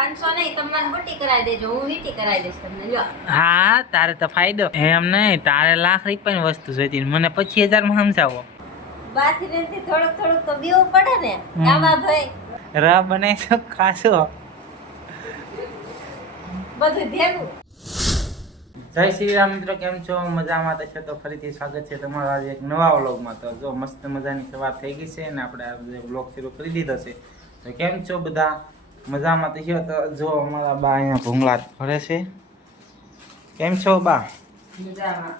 500 નહીં, તમને બુટી કરાવી દેજો, હું વીટી કરાવી દઈશ તમને. લ્યો. હા તારે તો ફાયદો એમ નહીં, તારે લાખ રૂપિયાની વસ્તુ જોઈતી મને 25,000 માં સમજાવો. બાથરૂમથી થોડુંક થોડુંક તો બીવું પડે ને ગાવા ભાઈ. ર બને તો ખાશો બધું ભેગું. જય શ્રી રામ મિત્રો, કેમ છો? મજામાં થશે તો ફરીથી સ્વાગત છે તમારું આજે એક નવા વ્લોગમાં. તો જો મસ્ત મજાની સવાર થઈ ગઈ છે અને આપણે આજે વ્લોગ શરૂ કરી દીધો છે. તો કેમ છો બધા? મજામાં થશો? તો જો અમારા બા અહીંયા ભૂંગળા ફરે છે. કેમ છો બા? મજામાં.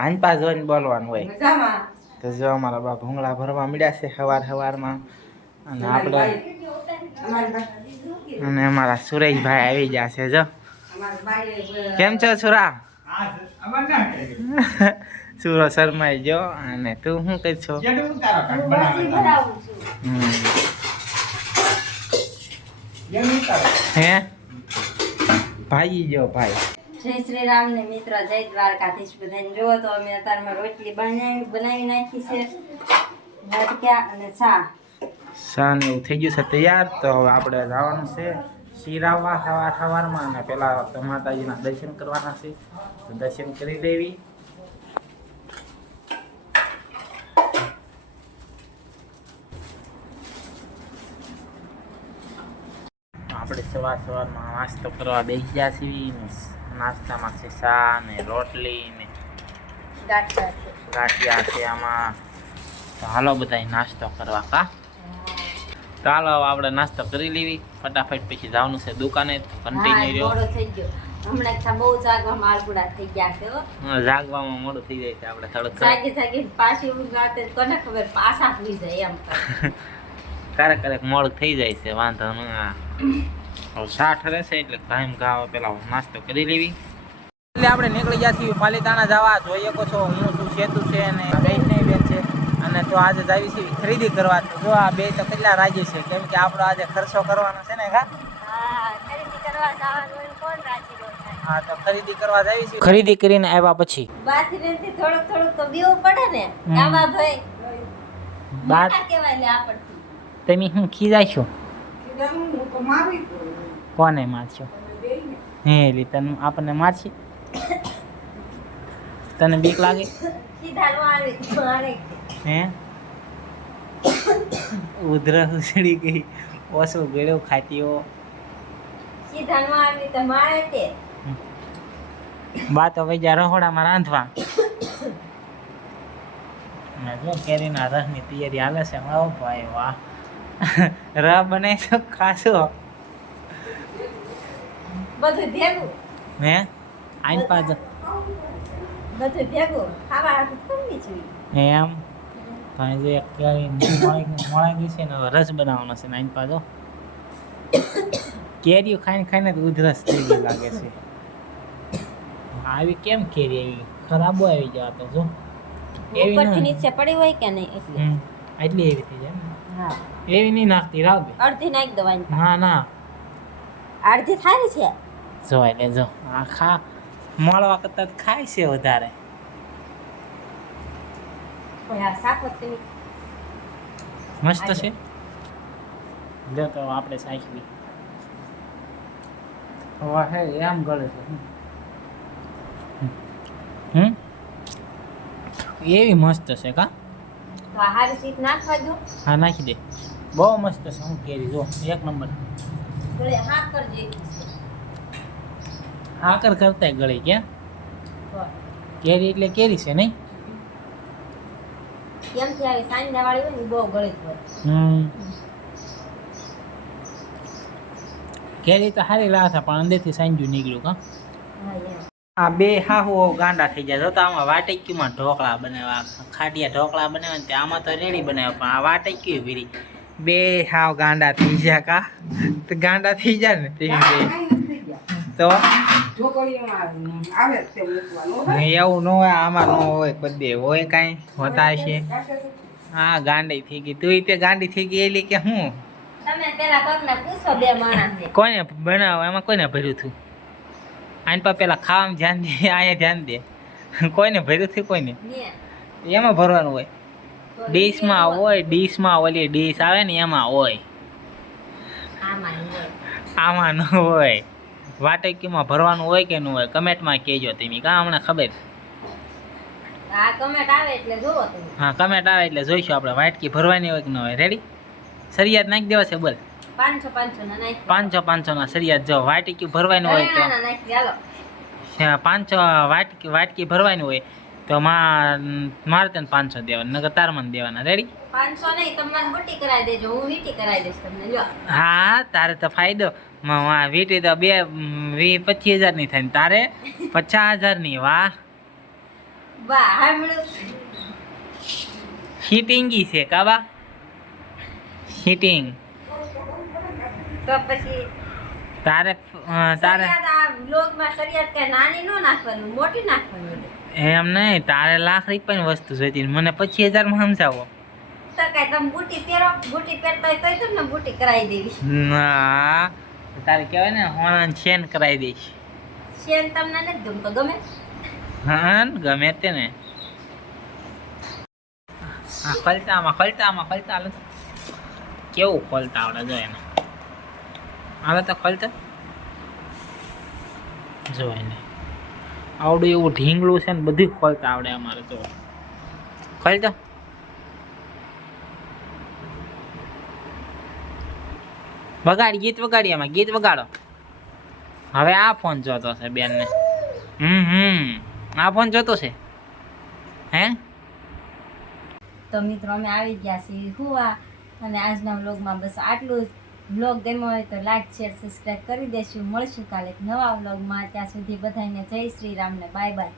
આન પા જોઈને બોલવાનું હોય. મજામાં. તો જો અમારા બા ભૂંગળા ભરવા મળ્યા છે સવારમાં. અને આપણે અને અમારા સુરેશભાઈ આવી ગયા છે. જો કેમ છો સુરા? સુરો શર્માઈ જો. અને તું શું કઈ છો? હે ભાઈ જો ભાઈ. જય શ્રી રામ ને મિત્ર, જય દ્વારકાધીશ બધાને. જો તો અમે અત્યારમાં રોટલી બનાવી નાખી છે, ભટક્યા અને ચા ને એવું થઈ ગયું છે તૈયાર. તો હવે આપણે જવાનું છે શિરાવા સવારમાં અને પેલા માતાજીના દર્શન કરવાના છે. તો દર્શન કરી દેવી. આપણે સવારમાં નાસ્તો કરવા બેસી ગયા છીએ ને નાસ્તામાં છે ચા ને રોટલી ને ગાંઠિયા છે આમાં. તો હાલો બધા નાસ્તો કરવા. કા તો હાલો આપણે નાસ્તો કરી લેવી ફટાફટ, પછી જવાનું છે દુકાને. કન્ટિન્યુ રહ્યો. મોડો થઈ ગયો હમણાં, બહુ જાગવા માલપુડા થઈ ગયા છે. જાગવામાં મોડું થઈ જાય છે. આપણે થોડુંક જાગી પાછી ઊંઘ આવતે કોને ખબર, પાછા સુઈ જાય એમ. ક્યારેક મોડું થઈ જાય છે, વાંધો નહીં. હવે 60 રહેશે એટલે કાયમ ગાવ પેલા નાસ્તો કરી લેવી. એટલે આપણે નીકળી ગયા છીએ પાલિતાણા જવા. જોઈએ છો હું છું, સેતુ છે અને વૈષ્ણવી બેન છે. અને તો આજે જાવી છીએ ખરીદી કરવા. તો જો આ બે તો કેટલા રાજી છે, કેમ કે આપણો આજે ખર્ચો કરવાનો છે ને. કા ખરીદી કરવા જવાનું કોણ રાજી નો થાય? હા, તો ખરીદી કરવા જાવી છીએ. ખરીદી કરીને આવ્યા પછી બાથરૂમથી થોડુંક થોડુંક તો બીવું પડે ને ગાવા ભાઈ. બાત કેવાય લે આપણથી. તમે શું ખીજાય છો? કોને મારશો? હે લી તને આપણને મારશે? તને બીક લાગે? સીધા નો આવી મારે. હે ઉધરસ ઉછળી ગઈ, ઓછો ગળ્યો ખાતીઓ. સીધા નો આવી તો મારે તે. બા તો વૈજા રહોડામાં રાંધવા. જો કેરીના રસની તૈયારી હાલે છે. ઓ ભાઈ વાહ, ર બને તો ખાશો. બધું ભેગું. હે આઈન પાછ બધું ભેગું ખાવા સમજી છું. એમ કાંઈ જે કેરી મોળાઈ ગઈ છે ને, હવે રસ બનાવવાનો છે. આઈન પાછો કેરીઓ ખાઈને જ ઉધરસ થઈ ગઈ લાગે છે. આવી કેમ કેરી આવી ખરાબો આવી જાય તો જો એવી ઉપરથી નીચે પડી હોય કે નહીં એટલે. એટલી એવી થઈ જાય. હા, એવી નહીં નાખતી રાવ બે. અડધી નાખી દવાની. ના ના અડધી થાય છે. જો એટલે જો આખા મળવા કરતા ખાય છે વધારે. આ સાપોતી મસ્ત છે. જો તો આપણે સાચવી હે એમ ગળે છે. એવી મસ્ત છે. કા તો આ હારી સીટ નાખવા દો. હા નાખી દે. બહુ મસ્ત છે. હું કેરી જો એક નંબર. ગળે હાથ કરજે. આકર કરતા ગળી ક્યાં કેરી એટલે કેરી છે નહીં. કેમ કે આવી સાંજના વાળી હોય ને બહુ ગળી હોય. કેરી તો સારી લાગે પણ અંદરથી સાંજ્યું નીકળ્યું. કા હા એમ. આ બે હાહુ ગાંડા થઈ જાય. જો તો આમાં વાટક્યુંમાં ઢોકળા બનાવ્યા, ખાટિયા ઢોકળા બનાવ્યા ને આમાં તો રેડી બનાવ્યા, પણ આ વાટક્યું ભીરી બે હાવ ગાંડા થઈ ગયા. કા તો ગાંડા થઈ જાય ને તે તો એવું ન હોય, આમાં ન હોય કદે હોય કાંઈ હોતા હશે. હા ગાંડી થઈ ગઈ. તું તે ગાંડી થઈ ગઈ એટલે કે હું તમે પેલા કોકને પૂછો બે માણસને. કોને બનાવ એમાં કોને ભર્યું હતું? આને પા પેલા ખાવામાં ધ્યાન દે, અહીંયા ધ્યાન દે. કોઈને ભર્યું હતું? કોઈને એમાં ભરવાનું હોય. ડીશમાં હોય, ડીશમાં ઓલી ડીશ આવે ને એમાં હોય. આમાં ન હોય. વાટકીમાં ભરવાનું હોય કે ન હોય કમેન્ટમાં કહેજો તમે. કાં હમણાં ખબર? આ કમેન્ટ આવે એટલે જોવો તમે. હા કમેન્ટ આવે એટલે જોઈશું આપણે વાટકી ભરવાની હોય કે ન હોય. રેડી? સરિયાદ નાખી દેવા છે બોલ. 500 ના નાખી. 500 ના સરિયાદ જો વાટકી ભરવાની હોય તો ના નાખી હાલો. 500 વાટકી ભરવાની હોય તો મારે તને 500 દેવાના નકર તાર મને દેવાના. રેડી? 500 નહીં, તમે મને બુટ્ટી કરાવી દેજો, હું વીટી કરાવી દઈશ તમને. લ્યો. હા તારે તો ફાયદો. વીટી તો 25,000 ની થાય ને તારે 50,000 ની. વાહ વાહ, હામળું. હીટિંગી છે કાબા, હીટિંગ. તો પછી તારે સરિયાદ આ બ્લોગમાં સરિયાદ કે નાની નો નાખવાનું, મોટી નાખવાનું. એમ નહીં, તારે લાખ રૂપિયાની વસ્તુ જોઈતી ને મને 25,000 માં સમજાવો. તો કઈ તમે બુટ્ટી પહેરો, બુટ્ટી પહેરતા હોય તોય તમને બુટ્ટી કરાવી દેવી. ના તારે કહેવાય ને હોણાની ચેન કરાવી દઈશ. શેન તમને નથી ગમતો, ગમે? હા ગમે તે ને. હા ખલતા લે. કેવું ખોલતા આવડે જો એને. આવે તો ખોલતા જો એને આવડું એવું ઢીંગલું છે ને બધું ખોલતા આવડે અમારે. જો ખોલતો વગાડી ગીત વગાડી, એમાં ગીત વગાડો. હવે આ ફોન જોતો છે બેનને. આ ફોન જોતો છે હે. તો મિત્રો અમે આવી ગયા છીએ હુવા, અને આજના વ્લોગમાં બસ આટલું જ. વ્લોગ ગમ્યો હોય તો લાઈક શેર સબસ્ક્રાઈબ કરી દેશું. મળશું કાલે એક નવા વ્લોગમાં. ત્યાં સુધી બધાને જય શ્રી રામ ને બાય બાય.